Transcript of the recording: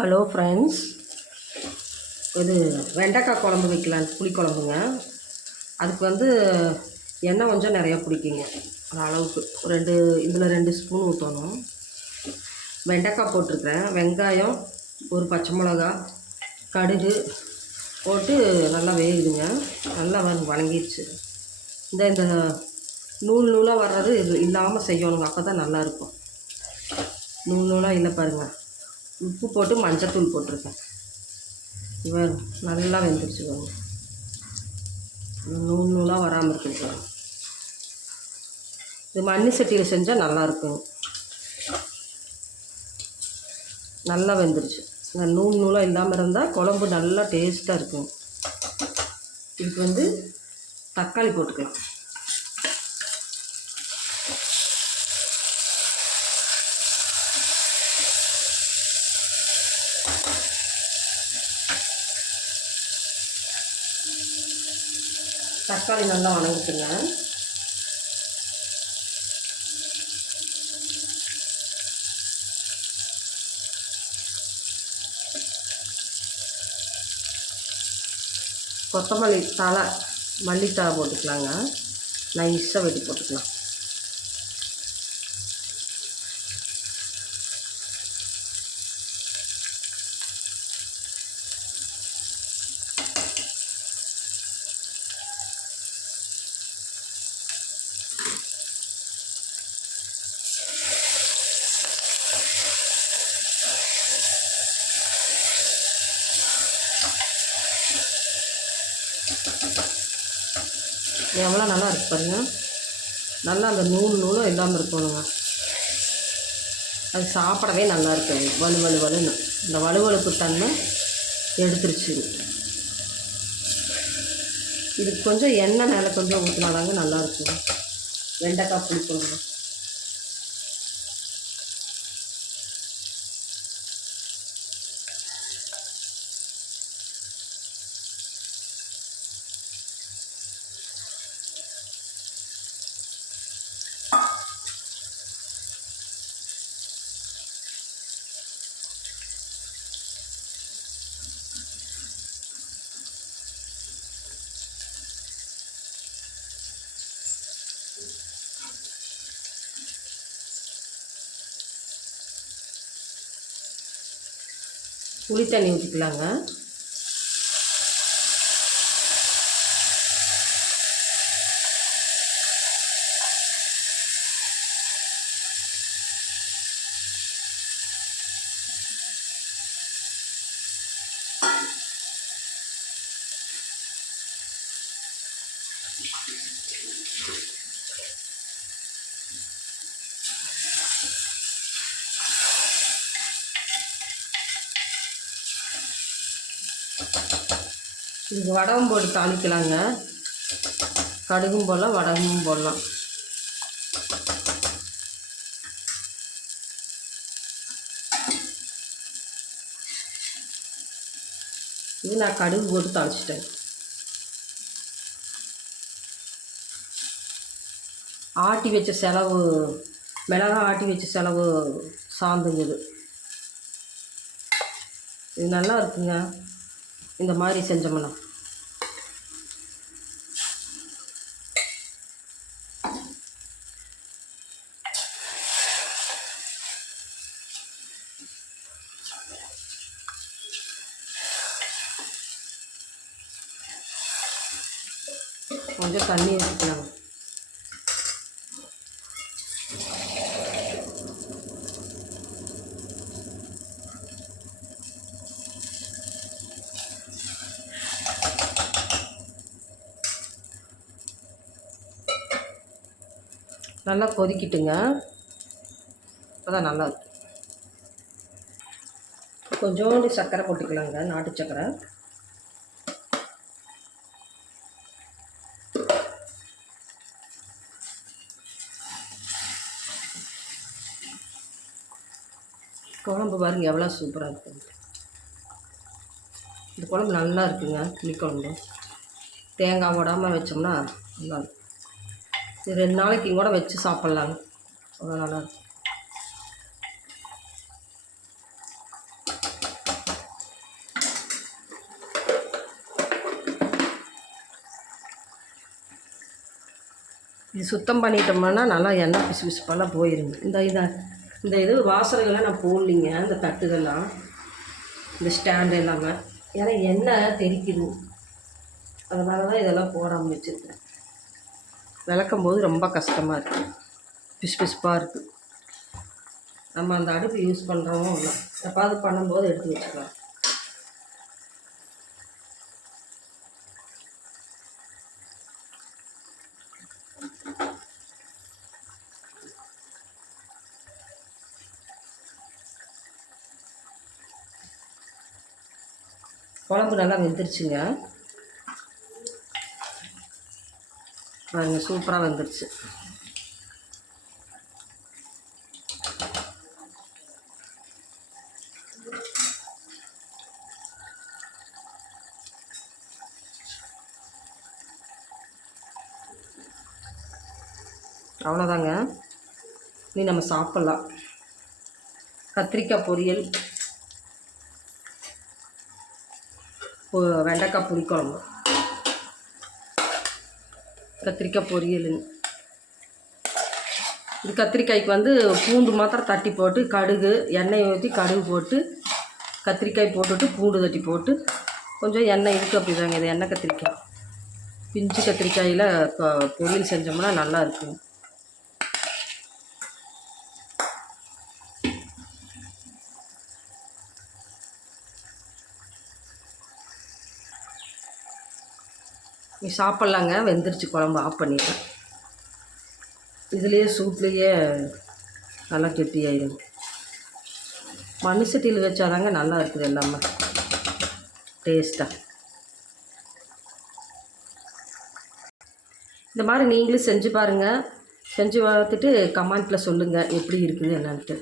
Hello friends, இது வெண்டைக்காய் குழம்பு வைக்கலாம், புளிக்குழம்புங்க. அதுக்கு எண்ணெய் கொஞ்சம் நிறையா பிடிக்குங்க. ஒரு அளவுக்கு ரெண்டு ஸ்பூன் ஊற்றணும். வெண்டைக்காய் போட்டிருக்கிறேன், வெங்காயம், ஒரு பச்சை மிளகா, கடுகு போட்டு நல்லா வேகுதுங்க. நல்லா வணங்கிடுச்சு. இந்த நூல் நூலாக வர்றது இது இல்லாமல் செய்யணுங்க, அப்போ தான் நல்லாயிருக்கும். நூல் நூலாக இல்லை பாருங்கள். உப்பு போட்டு மஞ்சத்தூள் போட்டிருக்கேன். இவர் நல்லா வெந்துருச்சு பாருங்க. நூல் நூலாக வராமல் இருக்குது பாருங்க. இது மண்ணி சட்டியில் செஞ்சால் நல்லாயிருக்கும். நல்லா வெந்துருச்சு. நூல் நூலாக இல்லாமல் இருந்தால் குழம்பு நல்லா டேஸ்ட்டாக இருக்கும். இதுக்கு தக்காளி போட்டுக்கலாம். தக்காளி நல்லா வணங்கிட்டுங்க. கொத்தமல்லி தழை, மல்லித்தழை போட்டுக்கலாங்க. நைஸாக வெட்டி போட்டுக்கலாம். எவ்வளோ நல்லா இருக்கு பாருங்க. நல்லா அந்த நூலும் இல்லாமல் இருக்கணுங்க. அது சாப்பிடவே நல்லா இருக்குது. வலுன்னு இந்த வலுவலுப்பு தன்மை எடுத்துருச்சு. இதுக்கு கொஞ்சம் எண்ணெய் மேலே கொஞ்சம் ஊற்றினாதாங்க நல்லா இருக்குங்க வெண்டைக்காய் புளிக்குழம்பு. புளி தண்ணி ஊற்றிக்கலாங்க. இதுக்கு வடகம் போட்டு தாளிக்கலாங்க. கடுகும் போடலாம், வடகமும் போடலாம். இது நான் கடுகு போட்டு தாளிச்சிட்டேன். ஆட்டி வச்ச செலவு மிளகாய், ஆட்டி வச்ச செலவு சாந்துங்குது. இது நல்லா இருக்குங்க இந்த மாதிரி செஞ்சோம்னா. கொஞ்சம் தண்ணி ஊற்றிக்கலாம். நல்லா கொதிக்கிட்டுங்க. அப்போதான் நல்லா இருக்கும். கொஞ்சோண்டு சர்க்கரை போட்டுக்கலாங்க, நாட்டு சர்க்கரை. குழம்பு பாருங்க எவ்வளோ சூப்பராக இருக்குது. இந்த குழம்பு நல்லா இருக்குங்க. புளிக்குழம்பு தேங்காய் போடாமல் வச்சோம்னா நல்லாயிருக்கும். இது 2 நாளைக்கு கூட வச்சு சாப்பிட்லாங்க, அவ்வளோ நல்லாயிருக்கும். இது சுத்தம் பண்ணிட்டோம்னா நல்லா எண்ணெய் பிசு பிசுப்பெல்லாம் போயிருங்க. இந்த இது வாசனைகள்லாம் நான் போடலிங்க, இந்த தட்டுகள்லாம், இந்த ஸ்டாண்டு எல்லாமே. ஏன்னா எண்ணெய் தெறிக்குது, அதனால தான் இதெல்லாம் போடாமல் வச்சுருக்கேன். விளக்கும் போது ரொம்ப கஷ்டமாக இருக்குது, பிசு பிசுப்பாக இருக்குது. நம்ம அந்த அடுப்பு யூஸ் பண்ணுறோமோ இல்லை, எப்பாவது பண்ணும்போது எடுத்து வச்சுக்கலாம். குழம்பு நல்லா வெந்துருச்சுங்க பாருங்க, சூப்பராக வெந்துருச்சு. அவ்வளோதாங்க, இனி நம்ம சாப்பிட்லாம். கத்திரிக்காய் பொரியல், வெண்டைக்காய் புளிக்குழம்பு, கத்திரிக்காய் பொரியலுங்க. இது கத்திரிக்காய்க்கு வந்து பூண்டு மாத்திரம் தட்டி போட்டு, கடுகு எண்ணெய் ஊற்றி கடுகு போட்டு கத்திரிக்காய் போட்டுவிட்டு பூண்டு தட்டி போட்டு கொஞ்சம் எண்ணெய் இருக்குது, அப்படி தாங்க. இது எண்ணெய் கத்திரிக்காய், பிஞ்சு கத்திரிக்காயில் பொரியல் செஞ்சோம்னா நல்லா இருக்குங்க. நீ சாப்பிட்லாங்க, வெந்துருச்சு குழம்பு. ஆஃப் பண்ணிட்டேன். இதுலேயே சூட்லேயே நல்லா கெட்டியாயிடும். மண் சட்டியில் வச்சாதாங்க நல்லா இருக்குது எல்லாமே டேஸ்ட்டாக. இந்த மாதிரி நீங்களும் செஞ்சு பாருங்கள். செஞ்சு பார்த்துட்டு கமெண்ட்டில் சொல்லுங்கள் எப்படி இருக்குது என்னன்ட்டு.